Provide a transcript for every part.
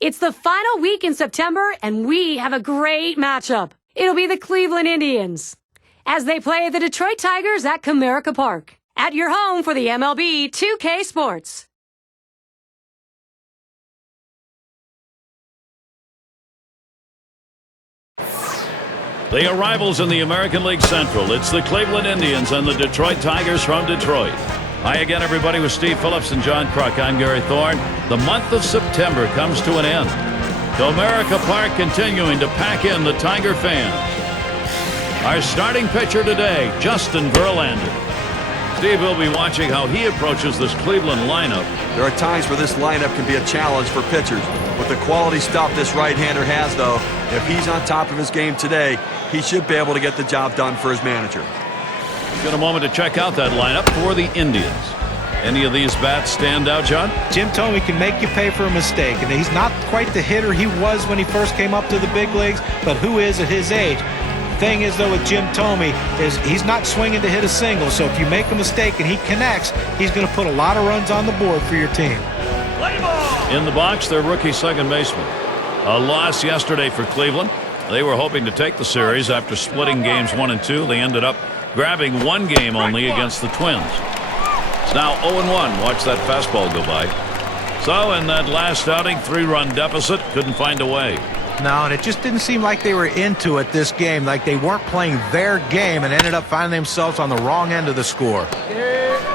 It's the final week in September, and we have a great matchup. It'll be the Cleveland Indians as they play the Detroit Tigers at Comerica Park, at your home for the MLB 2K Sports. They are rivals in the American League Central. It's the Cleveland Indians and the Detroit Tigers from Detroit. Hi again, everybody, with Steve Phillips and John Kruk. I'm Gary Thorne. The month of September comes to an end. Comerica Park continuing to pack in the Tiger fans. Our starting pitcher today, Justin Verlander. Steve will be watching how he approaches this Cleveland lineup. There are times where this lineup can be a challenge for pitchers. With the quality stuff this right-hander has, though, if he's on top of his game today, he should be able to get the job done for his manager. Got a moment to check out that lineup for the Indians. Any of these bats stand out, John? Jim Thome can make you pay for a mistake, and he's not quite the hitter he was when he first came up to the big leagues, but who is at his age? Thing is, though, with Jim Thome is he's not swinging to hit a single, so if you make a mistake and he connects, he's going to put a lot of runs on the board for your team. In the box, their rookie second baseman. A loss yesterday for Cleveland. They were hoping to take the series after splitting games 1 and 2. They ended up grabbing one game only against the Twins. It's now 0-1. Watch that fastball go by. So in that last outing, 3-run deficit, couldn't find a way. No, and it just didn't seem like they were into it this game, like they weren't playing their game and ended up finding themselves on the wrong end of the score.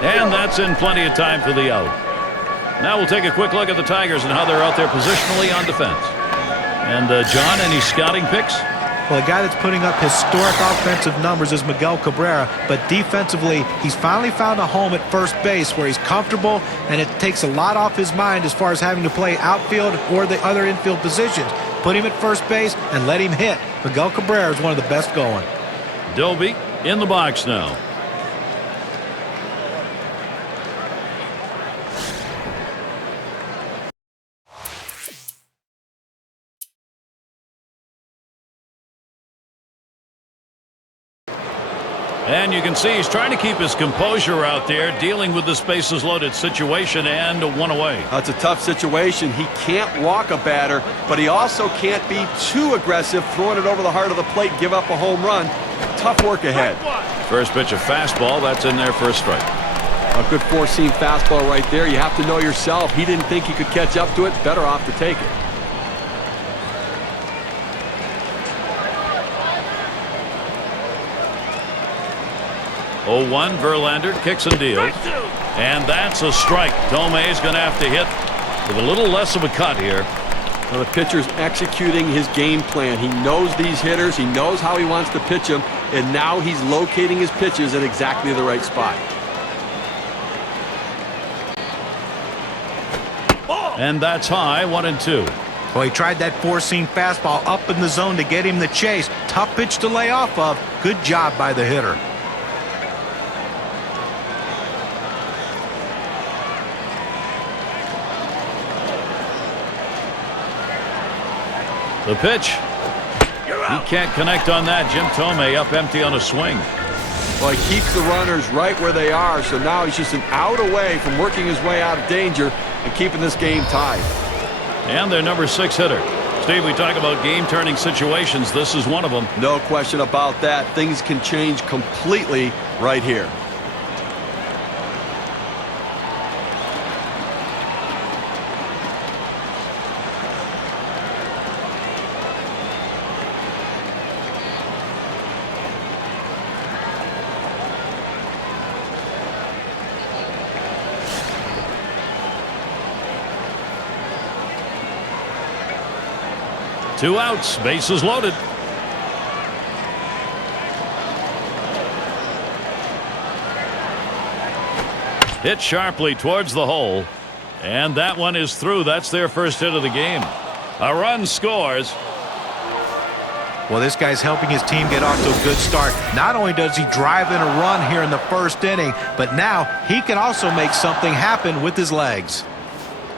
And that's in plenty of time for the out. Now we'll take a quick look at the Tigers and how they're out there positionally on defense. And John, any scouting picks? Well, a guy that's putting up historic offensive numbers is Miguel Cabrera, but defensively, he's finally found a home at first base where he's comfortable, and it takes a lot off his mind as far as having to play outfield or the other infield positions. Put him at first base and let him hit. Miguel Cabrera is one of the best going. Doby in the box now. And you can see he's trying to keep his composure out there, dealing with this bases loaded situation, and one away. That's a tough situation. He can't walk a batter, but he also can't be too aggressive, throwing it over the heart of the plate, give up a home run. Tough work ahead. First pitch, a fastball. That's in there for a strike. A good four-seam fastball right there. You have to know yourself. He didn't think he could catch up to it. Better off to take it. Oh, 1, Verlander kicks and deals. And that's a strike. Thome's going to have to hit with a little less of a cut here. Well, the pitcher's executing his game plan. He knows these hitters. He knows how he wants to pitch them. And now he's locating his pitches in exactly the right spot. And that's high, 1-2. Well, he tried that four-seam fastball up in the zone to get him the chase. Tough pitch to lay off of. Good job by the hitter. The pitch. He can't connect on that. Jim Thome up empty on a swing. Well, he keeps the runners right where they are, so now he's just an out away from working his way out of danger and keeping this game tied. And their number 6 hitter. Steve, we talk about game-turning situations. This is one of them. No question about that. Things can change completely right here. Two outs, bases loaded. Hit sharply towards the hole. And that one is through. That's their first hit of the game. A run scores. Well, this guy's helping his team get off to a good start. Not only does he drive in a run here in the first inning, but now he can also make something happen with his legs.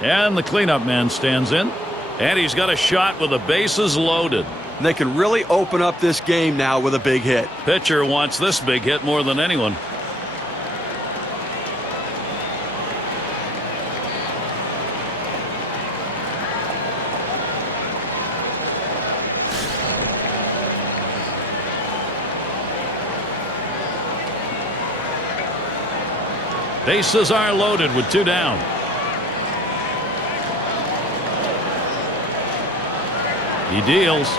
And the cleanup man stands in. And he's got a shot with the bases loaded. They can really open up this game now with a big hit. Pitcher wants this big hit more than anyone. Bases are loaded with 2 down. He deals.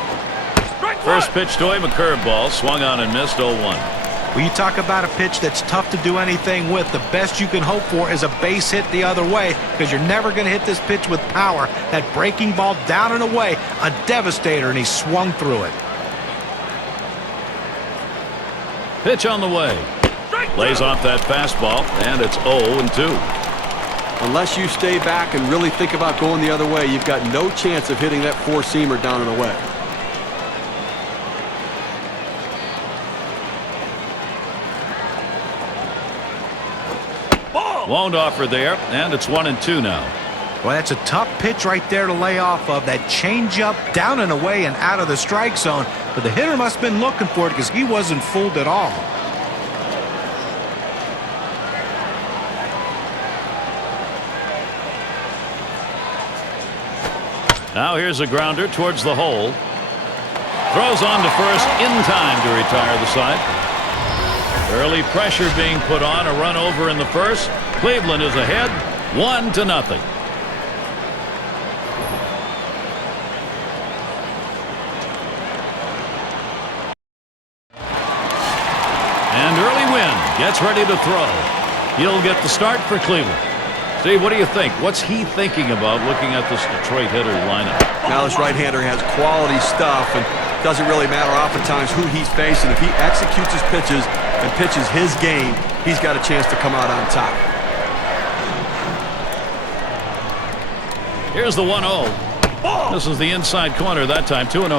First pitch to him, a curveball, swung on and missed 0-1. Well, you talk about a pitch that's tough to do anything with. The best you can hope for is a base hit the other way, because you're never going to hit this pitch with power. That breaking ball down and away, a devastator, and he swung through it. Pitch on the way. Lays off that fastball, and it's 0-2. Unless you stay back and really think about going the other way, you've got no chance of hitting that four-seamer down and away. Won't offer there, and it's 1-2 now. Well, that's a tough pitch right there to lay off of. That changeup down and away and out of the strike zone. But the hitter must have been looking for it, because he wasn't fooled at all. Now here's a grounder towards the hole. Throws on to first in time to retire the side. Early pressure being put on, a run over in the first. Cleveland is ahead 1-0. And early Wynn gets ready to throw. He'll get the start for Cleveland. Steve, what do you think? What's he thinking about looking at this Detroit hitter lineup? Now this right-hander has quality stuff, and it doesn't really matter oftentimes who he's facing. If he executes his pitches and pitches his game, he's got a chance to come out on top. Here's the 1-0. This is the inside corner that time, 2-0.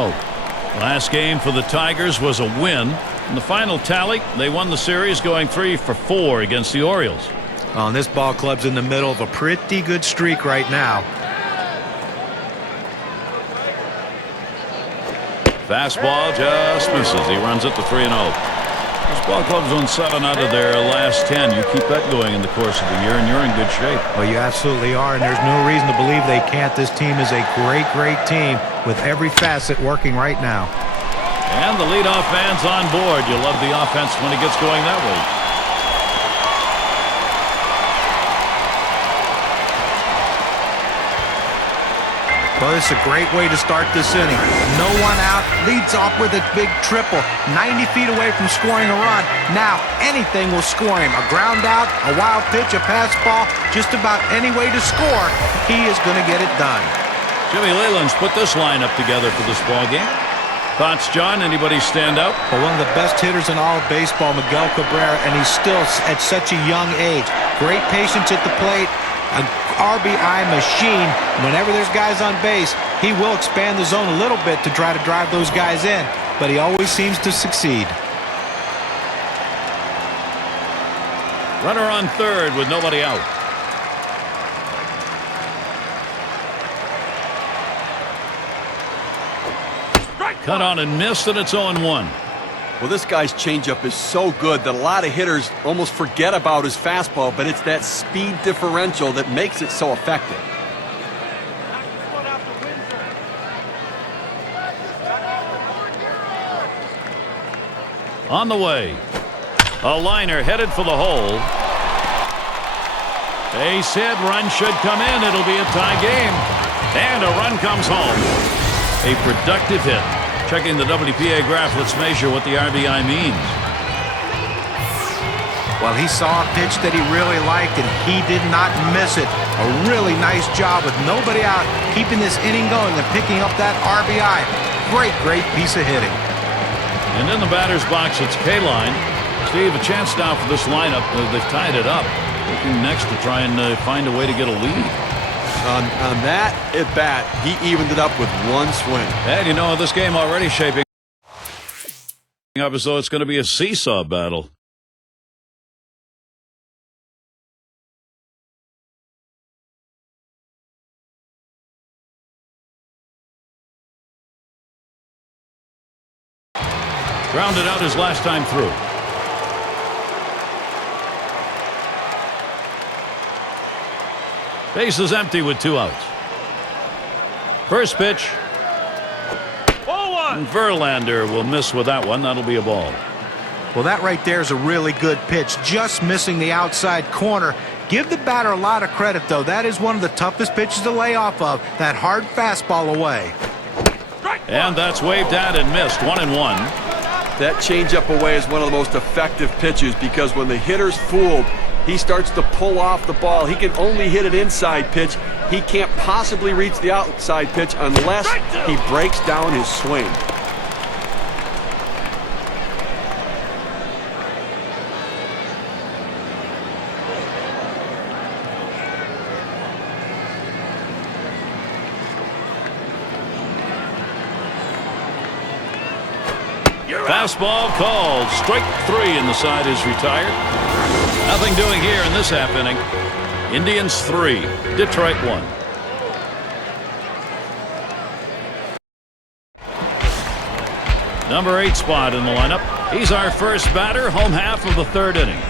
Last game for the Tigers was a win. In the final tally, they won the series going 3 for 4 against the Orioles. Oh, this ball club's in the middle of a pretty good streak right now. Fastball just misses. He runs it to 3-0. This ball club's won 7 out of their last 10. You keep that going in the course of the year, and you're in good shape. Well, you absolutely are, and there's no reason to believe they can't. This team is a great, great team with every facet working right now. And the leadoff man's on board. You love the offense when it gets going that way. Well, it's a great way to start this inning. No one out, leads off with a big triple, 90 feet away from scoring a run. Now, anything will score him. A ground out, a wild pitch, a pass ball, just about any way to score, he is going to get it done. Jimmy Leyland's put this lineup together for this ball game. Thoughts, John? Anybody stand out? Well, one of the best hitters in all of baseball, Miguel Cabrera, and he's still at such a young age. Great patience at the plate. An RBI machine. Whenever there's guys on base, he will expand the zone a little bit to try to drive those guys in, but he always seems to succeed. Runner on third with nobody out. Cut on and missed, and it's 0-1. Well, this guy's changeup is so good that a lot of hitters almost forget about his fastball, but it's that speed differential that makes it so effective. On the way. A liner headed for the hole. Base hit, run should come in. It'll be a tie game. And a run comes home. A productive hit. Checking the WPA graph, let's measure what the RBI means. Well, he saw a pitch that he really liked, and he did not miss it. A really nice job with nobody out, keeping this inning going and picking up that RBI. Great, great piece of hitting. And in the batter's box, it's K-line. Steve, a chance now for this lineup. They've tied it up. Looking next to try and find a way to get a lead. On that at-bat, he evened it up with one swing. And you know, this game already shaping up as though it's going to be a seesaw battle. Grounded out his last time through. Base is empty with 2 outs. First pitch. And Verlander will miss with that one. That'll be a ball. Well, that right there is a really good pitch, just missing the outside corner. Give the batter a lot of credit, though. That is one of the toughest pitches to lay off of, that hard fastball away. And that's waved at and missed. 1-1. That changeup away is one of the most effective pitches because when the hitter's fooled, he starts to pull off the ball. He can only hit an inside pitch. He can't possibly reach the outside pitch unless he breaks down his swing. Fastball called. Strike 3, and the side is retired. Nothing doing here in this half inning. Indians 3, Detroit 1. Number 8 spot in the lineup. He's our first batter, home half of the 3rd inning.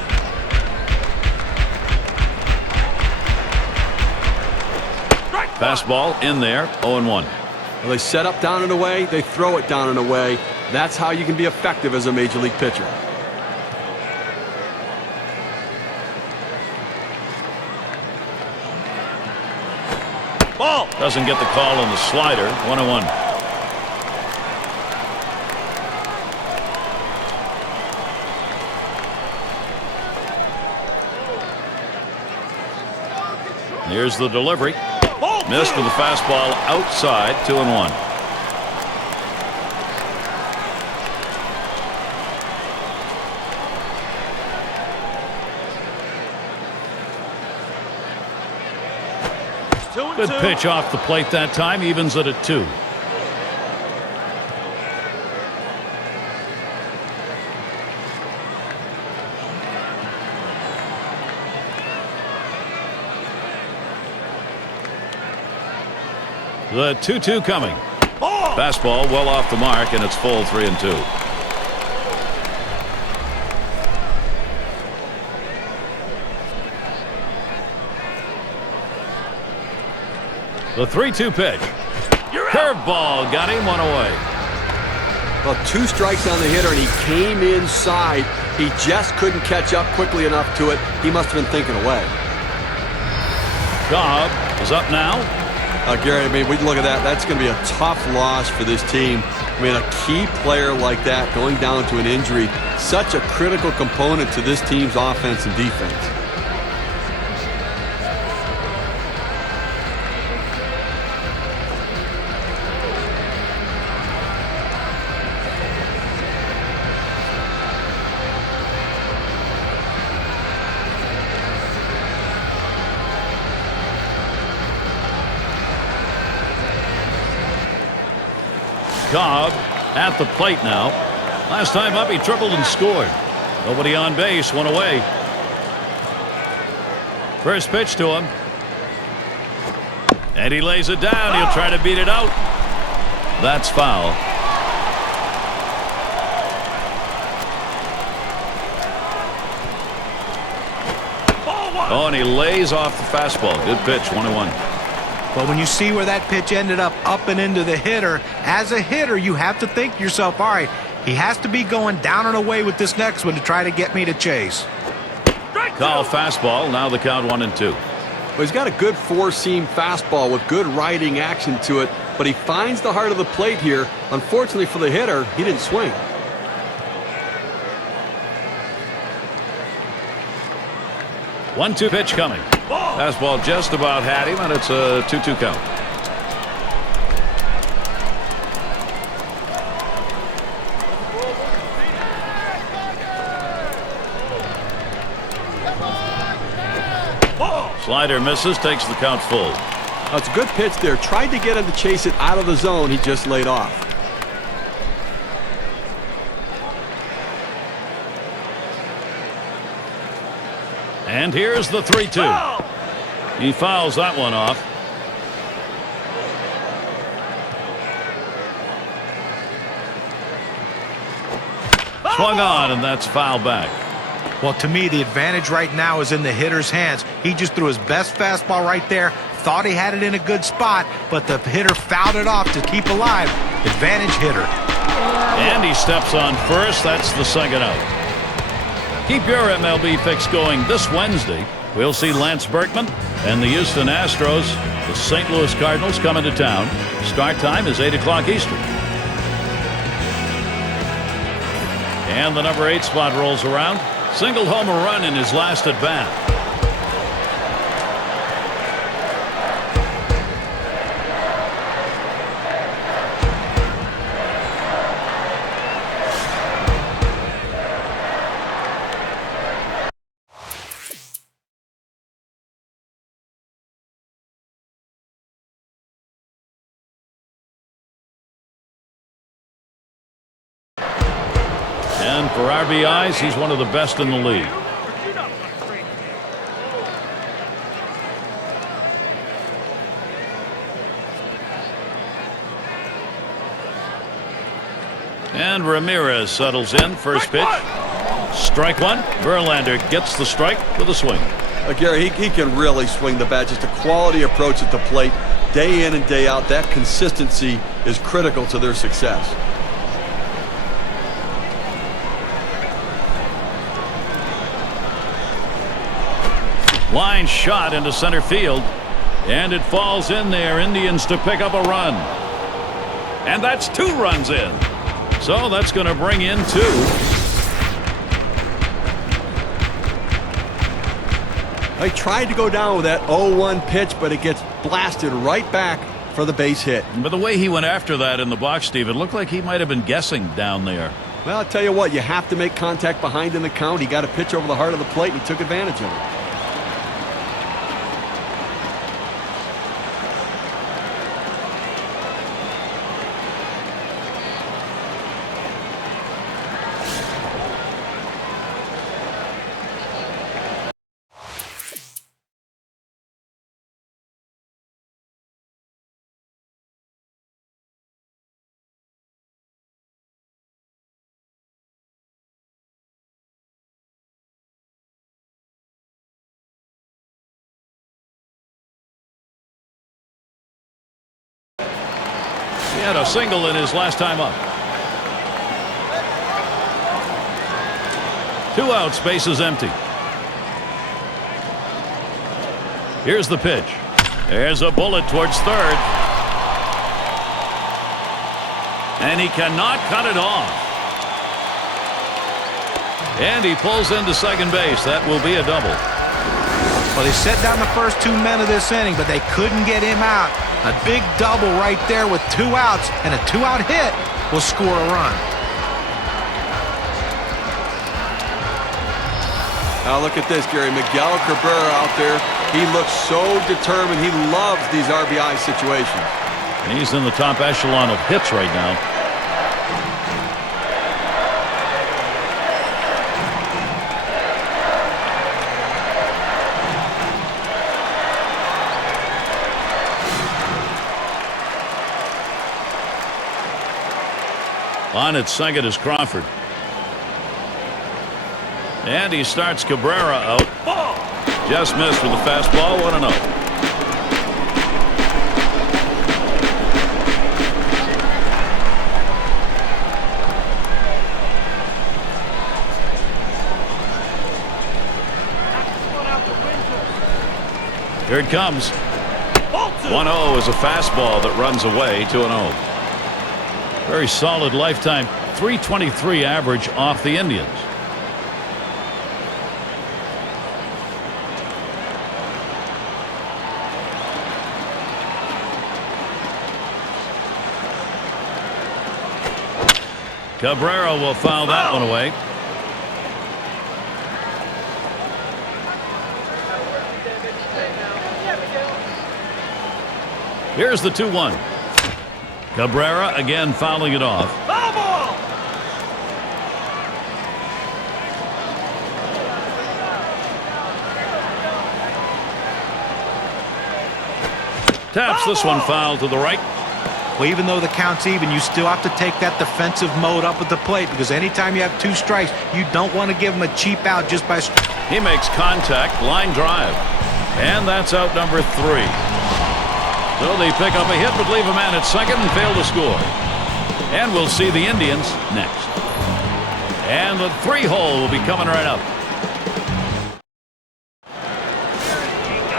Fastball in there, 0-1. Well, they set up down and away, they throw it down and away. That's how you can be effective as a major league pitcher. Ball doesn't get the call on the slider. 1-1. Here's the delivery. Missed with the fastball outside. 2-1. Good pitch off the plate that time. Evens it at 2. The 2-2 coming. Fastball well off the mark, and it's full 3-2. The 3-2 pitch. Curveball got him, 1 away. Well, 2 strikes on the hitter, and he came inside. He just couldn't catch up quickly enough to it. He must have been thinking away. Cobb is up now. Gary, I mean, we look at that. That's going to be a tough loss for this team. I mean, a key player like that going down to an injury, such a critical component to this team's offense and defense. Cobb at the plate now. Last time up, he tripled and scored. Nobody on base, 1 away. First pitch to him. And he lays it down. He'll try to beat it out. That's foul. Oh, and he lays off the fastball. Good pitch, 1-1. But when you see where that pitch ended up and into the hitter, as a hitter, you have to think to yourself, all right, he has to be going down and away with this next one to try to get me to chase. Call fastball. Now the count 1-2. Well, he's got a good 4-seam fastball with good riding action to it, but he finds the heart of the plate here. Unfortunately for the hitter, he didn't swing. One-two pitch coming. Fastball just about had him, and it's a 2-2 count. Slider misses, takes the count full. That's a good pitch there. Tried to get him to chase it out of the zone. He just laid off. And here's the 3-2. He fouls that one off. Swung on, and that's foul back. Well, to me, the advantage right now is in the hitter's hands. He just threw his best fastball right there, thought he had it in a good spot, but the hitter fouled it off to keep alive. Advantage hitter. And he steps on first. That's the second out. Keep your MLB fix going this Wednesday. We'll see Lance Berkman and the Houston Astros. The St. Louis Cardinals come into town. Start time is 8 o'clock Eastern. And the number 8 spot rolls around. Singled home a run in his last at bat. And for RBIs, he's one of the best in the league. And Ramirez settles in. First pitch. Strike one. Verlander gets the strike with a swing. Gary, he can really swing the bat. Just a quality approach at the plate. Day in and day out. That consistency is critical to their success. Line shot into center field. And it falls in there. Indians to pick up a run. And that's 2 runs in. So that's going to bring in 2. He tried to go down with that 0-1 pitch, but it gets blasted right back for the base hit. But the way he went after that in the box, Steve, it looked like he might have been guessing down there. Well, I'll tell you what, you have to make contact behind in the count. He got a pitch over the heart of the plate, and he took advantage of it. He had a single in his last time up. 2 outs, bases empty. Here's the pitch. There's a bullet towards third. And he cannot cut it off. And he pulls into second base. That will be a double. Well, they set down the first 2 men of this inning, but they couldn't get him out. A big double right there with 2 outs, and a 2-out hit will score a run. Now look at this, Gary. Miguel Cabrera out there. He looks so determined. He loves these RBI situations. And he's in the top echelon of hits right now. On at second is Crawford. And he starts Cabrera out. Just missed with the fastball. 1-0. Here it comes. 1-0 is a fastball that runs away. 2-0. Very solid lifetime. 323 average off the Indians. Cabrera will foul that one away. Here's the 2-1. Cabrera again fouling it off. Foul ball! Taps this one foul to the right. Well, even though the count's even, you still have to take that defensive mode up at the plate, because anytime you have 2 strikes, you don't want to give him a cheap out just by. He makes contact, line drive, and that's out number 3. So they pick up a hit but leave a man at second and fail to score. And we'll see the Indians next. And the 3-hole will be coming right up.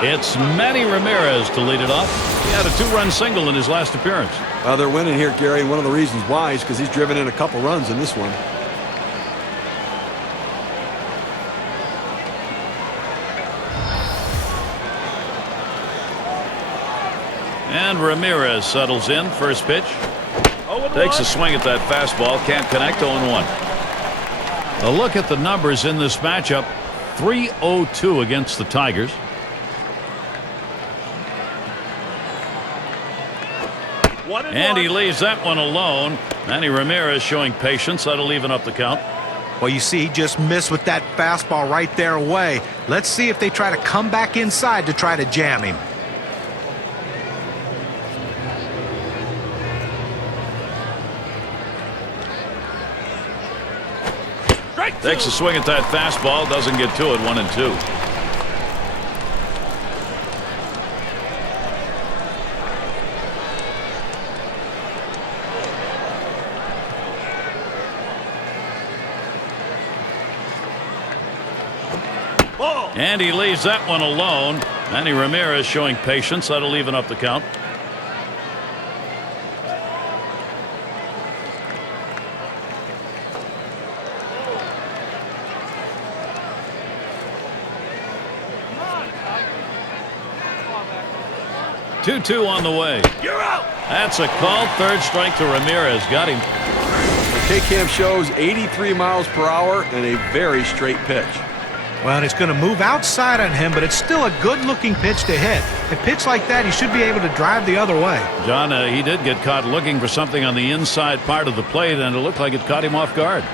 It's Manny Ramirez to lead it off. He had a 2-run single in his last appearance. They're winning here, Gary. One of the reasons why is because he's driven in a couple runs in this one. And Ramirez settles in. First pitch. Takes a swing at that fastball. Can't connect. 0-1. A look at the numbers in this matchup. 3-0-2 against the Tigers. And he leaves that one alone. Manny Ramirez showing patience. That'll even up the count. Well, you see, he just missed with that fastball right there away. Let's see if they try to come back inside to try to jam him. Takes a swing at that fastball. Doesn't get to it. 1-2. And he leaves that one alone. Manny Ramirez showing patience. That'll even up the count. Two on the way. You're out. That's a call. Third strike to Ramirez. Got him. K-Cam shows 83 miles per hour and a very straight pitch. Well, and it's going to move outside on him, but it's still a good-looking pitch to hit. A pitch like that, he should be able to drive the other way. John, he did get caught looking for something on the inside part of the plate, and it looked like it caught him off guard.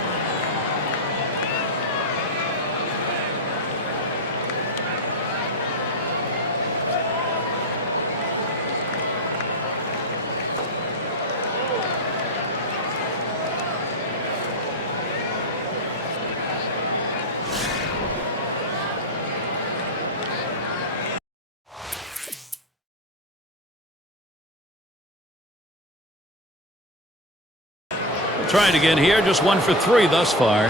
Trying again here, just 1 for 3 thus far.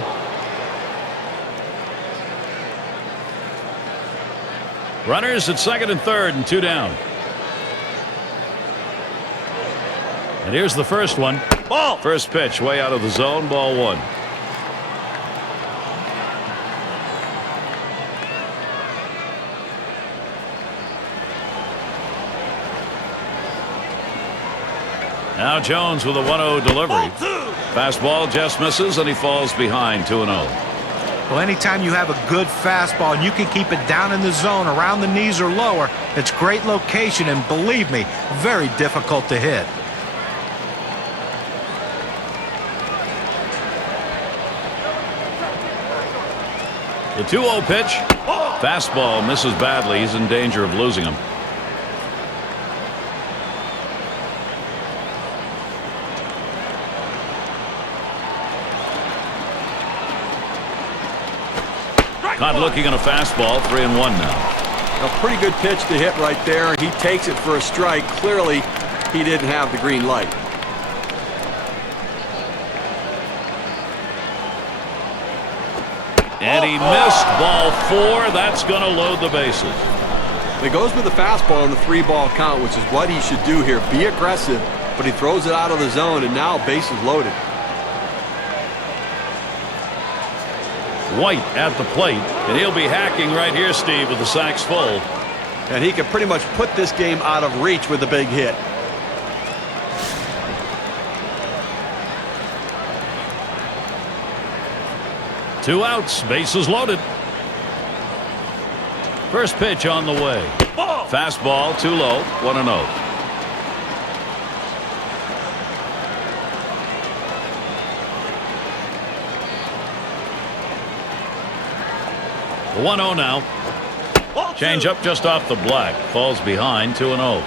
Runners at second and third and 2 down. And here's the first one. Ball. First pitch way out of the zone. Ball 1. Now Jones with a 1-0 delivery. Fastball just misses and he falls behind. 2-0. Well, anytime you have a good fastball and you can keep it down in the zone around the knees or lower, it's great location and, believe me, very difficult to hit. The 2-0 pitch. Fastball misses badly. He's in danger of losing him. Caught looking on a fastball. 3-1 now. A pretty good pitch to hit right there. He takes it for a strike. Clearly, he didn't have the green light. And he missed. Ball 4. That's going to load the bases. He goes with the fastball in the 3-ball count, which is what he should do here. Be aggressive, but he throws it out of the zone, and now bases loaded. White at the plate, and he'll be hacking right here, Steve, with the sacks full. And he can pretty much put this game out of reach with a big hit. Two outs, bases loaded. First pitch on the way. Fastball too low. 1-0. The 1-0 now. Change up just off the black. Falls behind. 2-0.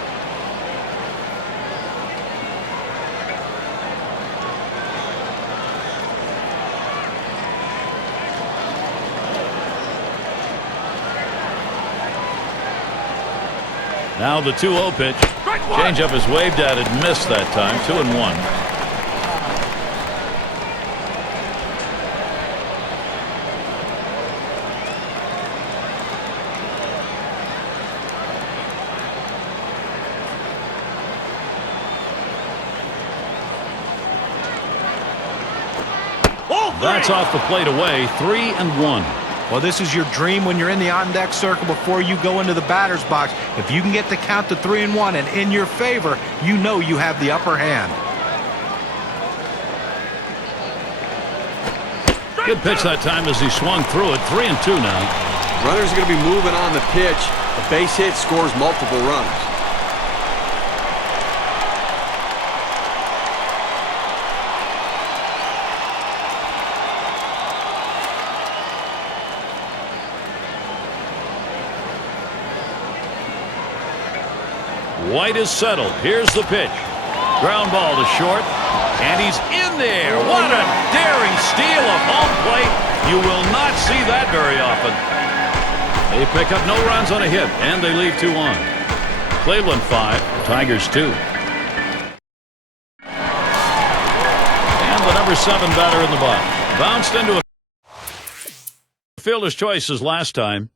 Now the 2-0 pitch. Change up is waved at it. Missed that time. 2-1. That's off the plate away, 3-1. Well, this is your dream when you're in the on-deck circle before you go into the batter's box. If you can get the count to 3-1 and in your favor, you know you have the upper hand. Good pitch that time as he swung through it. 3-2 now. Runners are going to be moving on the pitch. A base hit scores multiple runs. White is settled. Here's the pitch. Ground ball to short. And he's in there. What a daring steal of home plate. You will not see that very often. They pick up no runs on a hit, and they leave 2 on. Cleveland 5, Tigers 2. And the number 7 batter in the box. Bounced into a fielder's choices last time.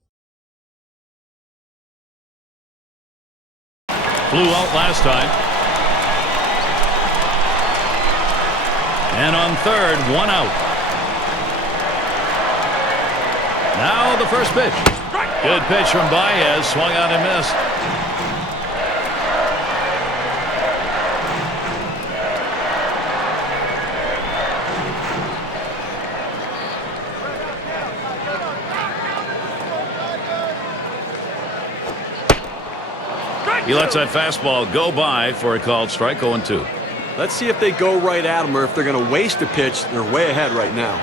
Flew out last time. And on third, 1 out. Now the first pitch. Good pitch from Baez. Swung out and missed. He lets that fastball go by for a called strike. 0-2. Let's see if they go right at him or if they're going to waste a pitch. They're way ahead right now.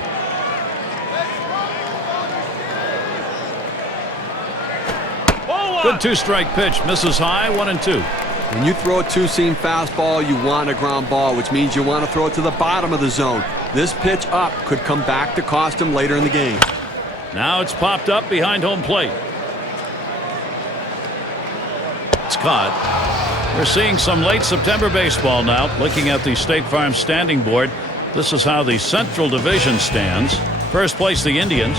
Good 2-strike pitch. Misses high. 1-2. When you throw a two-seam fastball, you want a ground ball, which means you want to throw it to the bottom of the zone. This pitch up could come back to cost him later in the game. Now it's popped up behind home plate. It's caught. We're seeing some late September baseball now. Looking at the State Farm standing board, this is how the Central Division stands. First place, the Indians.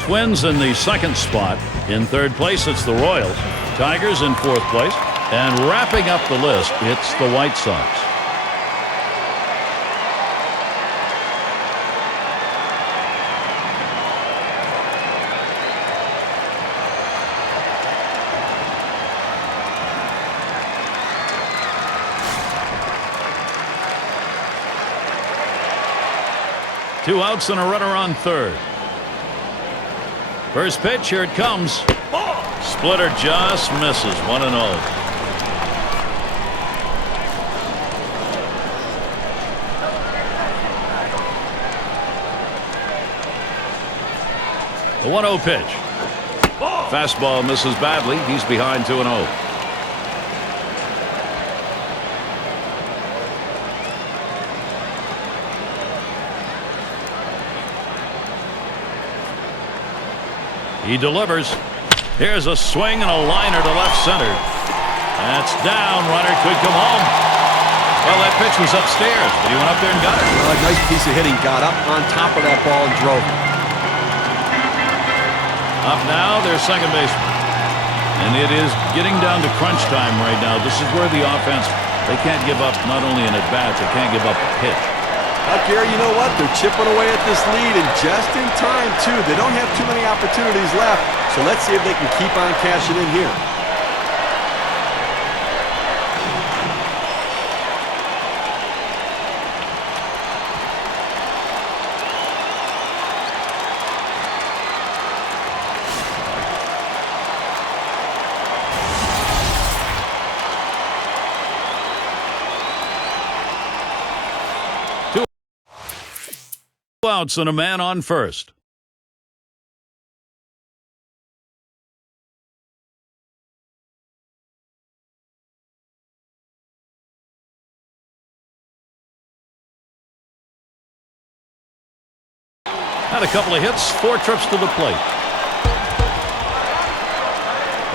Twins in the second spot. In third place, it's the Royals. Tigers in fourth place. And wrapping up the list, it's the White Sox. Two outs and a runner on third. First pitch, here it comes. Splitter just misses. 1-0. The 1-0 pitch. Fastball misses badly. He's behind 2-0. He delivers. Here's a swing and a liner to left center. That's down. Runner could come home. Well, that pitch was upstairs, but he went up there and got it. A nice piece of hitting. Got up on top of that ball and drove it. Up now, their second baseman. And it is getting down to crunch time right now. This is where the offense, they can't give up not only an at-bat, they can't give up a pitch. Gary, you know what? They're chipping away at this lead, and just in time, too. They don't have too many opportunities left, so let's see if they can keep on cashing in here. Outs and a man on first. Had a couple of hits, 4 trips to the plate.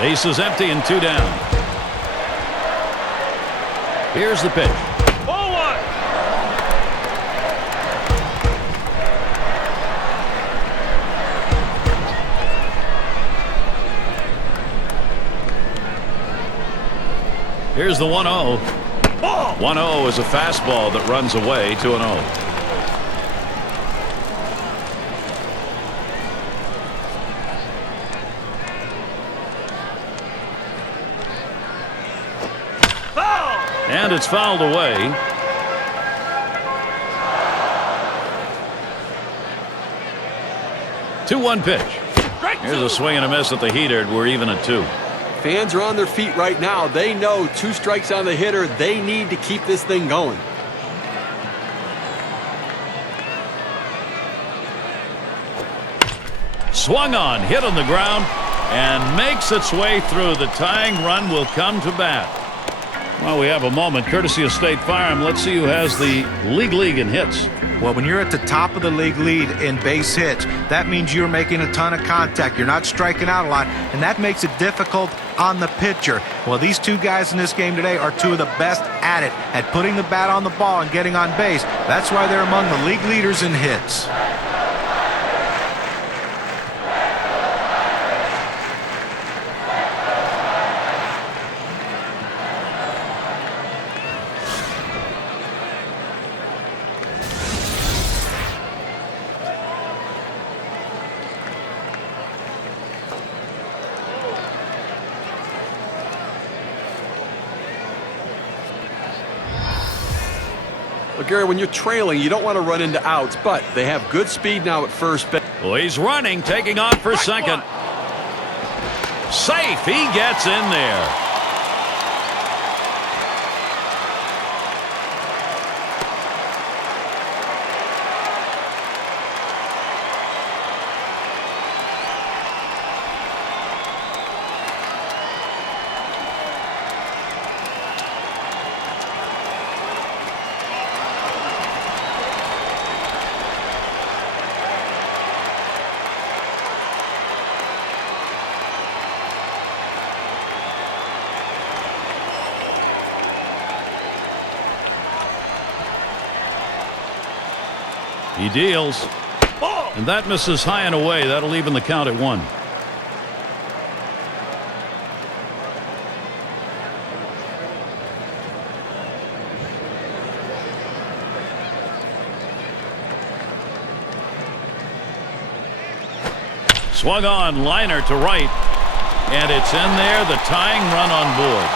Base is empty and 2 down. Here's the pitch. Here's the 1-0. 1-0 is a fastball that runs away. 2-0. And it's fouled away. Two-one pitch. Here's a swing and a miss at the heater. We're even at 2. Fans are on their feet right now. They know 2 strikes on the hitter. They need to keep this thing going. Swung on, hit on the ground, and makes its way through. The tying run will come to bat. Well, we have a moment, courtesy of State Farm. Let's see who has the league in hits. Well, when you're at the top of the league lead in base hits, that means you're making a ton of contact. You're not striking out a lot, and that makes it difficult on the pitcher. Well, these 2 guys in this game today are 2 of the best at it, at putting the bat on the ball and getting on base. That's why they're among the league leaders in hits. Well, Gary, when you're trailing, you don't want to run into outs, but they have good speed now at first base. Well, he's running, taking off for second. Safe. He gets in there. He deals, and that misses high and away. That'll even the count at 1. Swung on, liner to right, and it's in there. The tying run on board,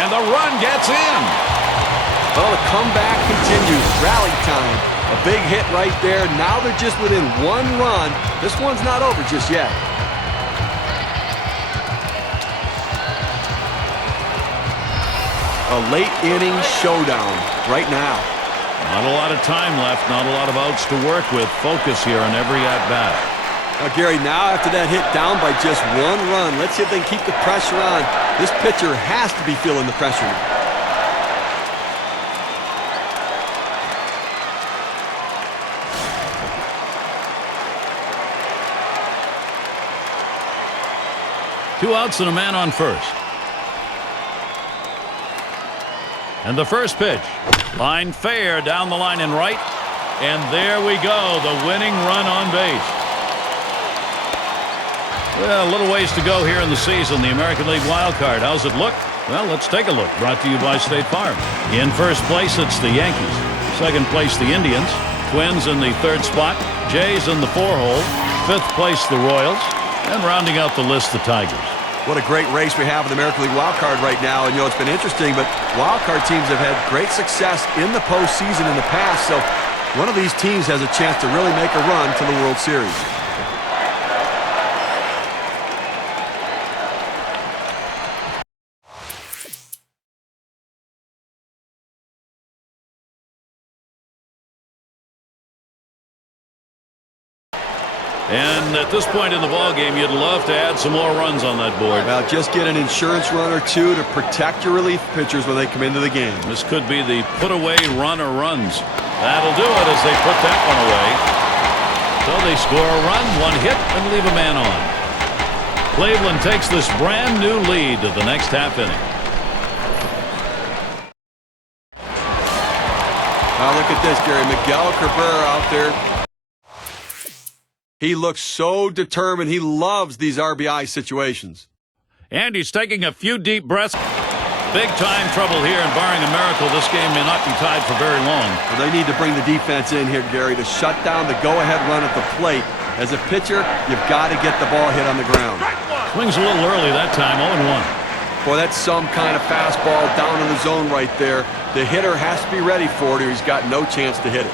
and the run gets in. Well, the comeback continues. Rally time. A big hit right there. Now they're just within 1 run. This one's not over just yet. A late inning showdown right now. Not a lot of time left. Not a lot of outs to work with. Focus here on every at-bat. Now, Gary, now after that hit down by just 1 run, let's see if they can keep the pressure on. This pitcher has to be feeling the pressure now. Two outs and a man on first. And the first pitch. Line fair down the line and right. And there we go. The winning run on base. Well, a little ways to go here in the season. The American League wild card. How's it look? Well, let's take a look. Brought to you by State Farm. In first place, it's the Yankees. Second place, the Indians. Twins in the 3rd spot. Jays in the 4-hole. 5th place, the Royals. And rounding out the list, the Tigers. What a great race we have in the American League wild card right now. And, you know, it's been interesting, but wild card teams have had great success in the postseason in the past. So one of these teams has a chance to really make a run to the World Series. And at this point in the ballgame, you'd love to add some more runs on that board. Well, just get an insurance run or two to protect your relief pitchers when they come into the game. This could be the put-away run or runs. That'll do it as they put that one away. So they score a run, 1 hit, and leave a man on. Cleveland takes this brand new lead to the next half inning. Now look at this, Gary. Miguel Cabrera out there. He looks so determined. He loves these RBI situations. And he's taking a few deep breaths. Big time trouble here, and barring a miracle, this game may not be tied for very long. Well, they need to bring the defense in here, Gary, to shut down the go-ahead run at the plate. As a pitcher, you've got to get the ball hit on the ground. Swings a little early that time, 0-1. Boy, that's some kind of fastball down in the zone right there. The hitter has to be ready for it or he's got no chance to hit it.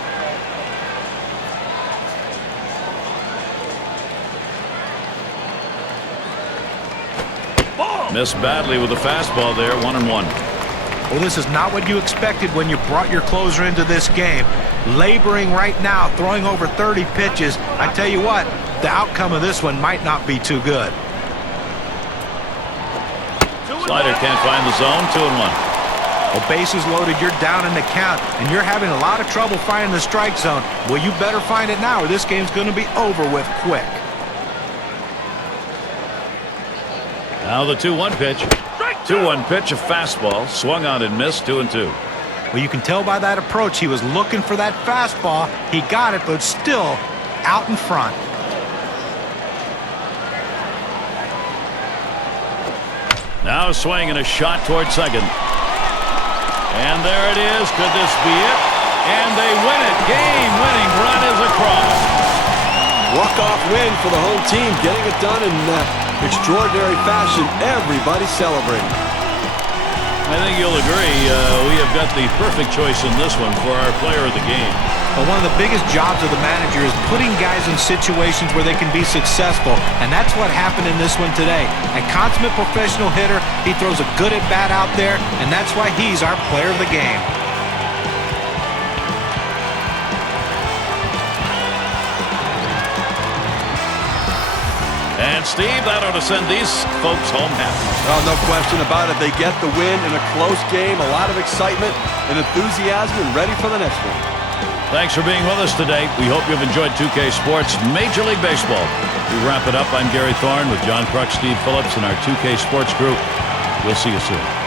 Missed badly with the fastball there, 1-1. Well, this is not what you expected when you brought your closer into this game. Laboring right now, throwing over 30 pitches. I tell you what, the outcome of this one might not be too good. Slider can't find the zone, 2-1. Well, bases loaded, you're down in the count, and you're having a lot of trouble finding the strike zone. Well, you better find it now or this game's going to be over with quick. Now the 2-1 pitch. 2-1 pitch, a fastball. Swung on and missed, 2-2. Well, you can tell by that approach he was looking for that fastball. He got it, but still out in front. Now a swing and a shot towards second. And there it is. Could this be it? And they win it. Game-winning run is across. Walk-off win for the home team, getting it done in extraordinary fashion. Everybody celebrating. I think you'll agree we have got the perfect choice in this one for our player of the game. But one of the biggest jobs of the manager is putting guys in situations where they can be successful, and that's what happened in this one today. A consummate professional hitter, he throws a good at-bat out there, and that's why he's our player of the game. And Steve, that ought to send these folks home happy. Oh, no question about it. They get the win in a close game, a lot of excitement and enthusiasm, and ready for the next one. Thanks for being with us today. We hope you've enjoyed 2K Sports Major League Baseball. We wrap it up. I'm Gary Thorne with John Kruk, Steve Phillips, and our 2K Sports crew. We'll see you soon.